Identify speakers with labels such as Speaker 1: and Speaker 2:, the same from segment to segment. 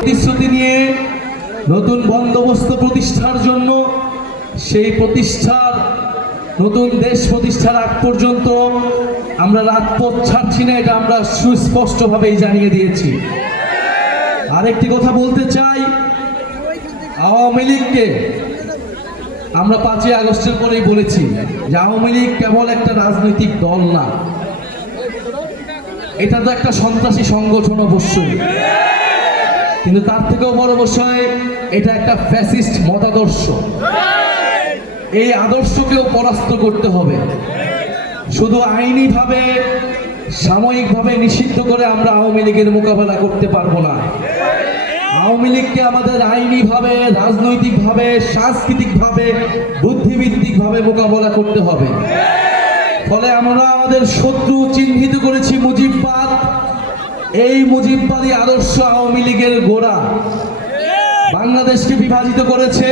Speaker 1: প্রতিশ্রুতি নিয়ে নতুন বন্দোবস্ত প্রতিষ্ঠার জন্য, সেই প্রতিষ্ঠার, নতুন দেশ প্রতিষ্ঠার আগ পর্যন্ত আমরা রাজপথ ছাড়ছি না, এটা আমরা সুস্পষ্টভাবেই জানিয়ে দিয়েছি। আরেকটি কথা বলতে চাই, আওয়ামী লীগকে আমরা পাঁচই আগস্টের পরেই বলেছি যে আওয়ামী লীগ কেবল একটা রাজনৈতিক দল না। এটা তো একটা সন্ত্রাসী সংগঠন অবশ্যই। কিন্তু তার থেকেও বড় বিষয়, এটা একটা ফ্যাসিস্ট মতাদর্শ। এই আদর্শকেও পরাস্ত করতে হবে। শুধু আইনিভাবে, সাময়িকভাবে নিষিদ্ধ করে আমরা আওয়ামী লীগের মোকাবেলা করতে পারব না। আওয়ামী লীগকে আমাদের আইনিভাবে, রাজনৈতিকভাবে, সাংস্কৃতিকভাবে বুদ্ধিভিত্তিকভাবে মোকাবেলা করতে হবে। ফলে আমরা আমাদের শত্রু চিহ্নিত করেছি মুজিববাদ। এই মুজিববাদী আদর্শ আওয়ামী লীগের গোড়া। বাংলাদেশকে বিভাজিত করেছে,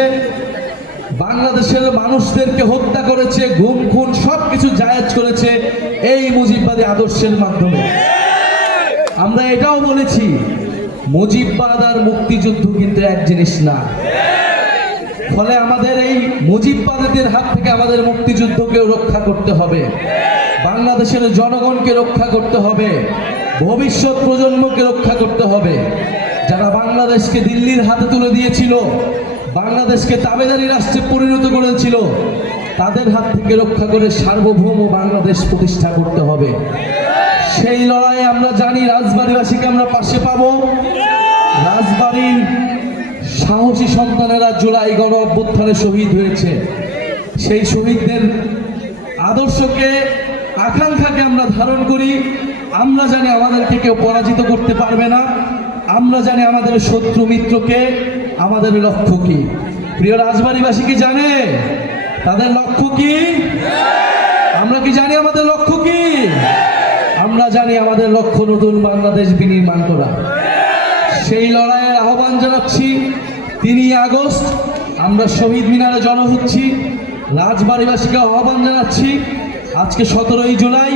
Speaker 1: বাংলাদেশের মানুষদেরকে হত্যা করেছে, ঘুম খুন সব কিছু জায়েজ করেছে এই মুজিববাদী আদর্শের মাধ্যমে। আমরা এটাও বলেছি, মুজিববাদ আর মুক্তিযুদ্ধ কিন্তু এক জিনিস না। ফলে আমাদের এই মুজিববাদীদের হাত থেকে আমাদের মুক্তিযুদ্ধকেও রক্ষা করতে হবে। বাংলাদেশের জনগণকে রক্ষা করতে হবে। ভবিষ্যৎ প্রজন্মকে রক্ষা করতে হবে। যারা বাংলাদেশকে দিল্লির হাতে তুলে দিয়েছিল, বাংলাদেশকে তাবেদারি রাষ্ট্রে পরিণত করেছিল, তাদের হাত থেকে রক্ষা করে সার্বভৌম বাংলাদেশ প্রতিষ্ঠা করতে হবে। সেই লড়াইয়ে আমরা জানি রাজবাড়িবাসীকে আমরা পাশে পাবো। রাজবাড়ির সাহসী সন্তানেরা জুলাই গণ অভ্যুত্থানে শহীদ হয়েছে। সেই শহীদদের আদর্শকে, আকাঙ্ক্ষাকে আমরা ধারণ করি। আমরা জানি আমাদেরকে কেউ পরাজিত করতে পারবে না। আমরা জানি আমাদের শত্রু মিত্রকে, আমাদের লক্ষ্য কি? প্রিয় রাজবাড়িবাসী কি জানে? তাদের লক্ষ্য কি? আমরা কি জানি আমাদের লক্ষ্য কি? আমরা জানি আমাদের লক্ষ্য নতুন বাংলাদেশ বিনির্মাণ করা। সেই লড়াইয়ের আহ্বান জানাচ্ছি। তিনই আগস্ট, আমরা শহীদ মিনারে জড়ো হচ্ছি, রাজবাড়িবাসীকে আহ্বান জানাচ্ছি, আজকে সতেরোই জুলাই,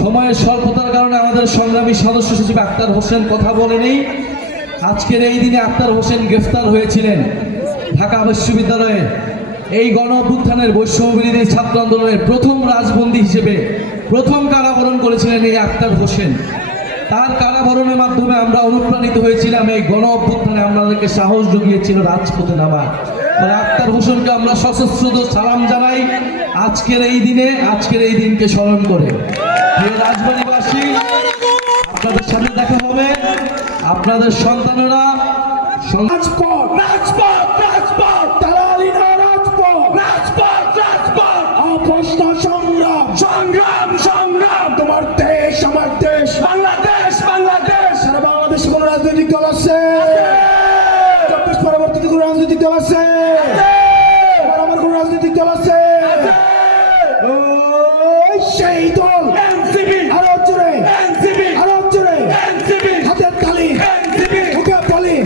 Speaker 1: সময়ের স্বল্পতার কারণে আমাদের সংগ্রামী সদস্য সচিব আক্তার হোসেন কথা বলেনি আজকের এই দিনে আক্তার হোসেন গ্রেফতার হয়েছিলেন ঢাকা বিশ্ববিদ্যালয়ে। এই গণ অভ্যুত্থানের বৈষম্য বিরোধী ছাত্র আন্দোলনের প্রথম রাজবন্দী হিসেবে প্রথম কারাবরণ করেছিলেন এই আক্তার হোসেন। তার কারাবরণের মাধ্যমে আমরা অনুপ্রাণিত হয়েছিলাম, এই গণ অভ্যুত্থানে আমাদেরকে সাহস জুগিয়েছিল রাজপথে নামা আক্তার হোসেনকে আমরা সশস্ত্র সালাম জানাই, আজকের এই দিনে, আজকের এই দিনকে স্মরণ করে। রাজবাড়িবাসী, আপনাদের সাথে দেখা হবে, আপনাদের সন্তানেরা
Speaker 2: সংগ্রাম সংগ্রাম। তোমার দেশ, আমার দেশ, বাংলাদেশ। দল আছে। চব্বিশ পরবর্তীতে কোনো রাজনৈতিক দল আছে। আমার কোনো রাজনৈতিক দল আছে। সেই দল। আরও জোরে। আরও জোরে। হাতের তালি। মুখে বলি।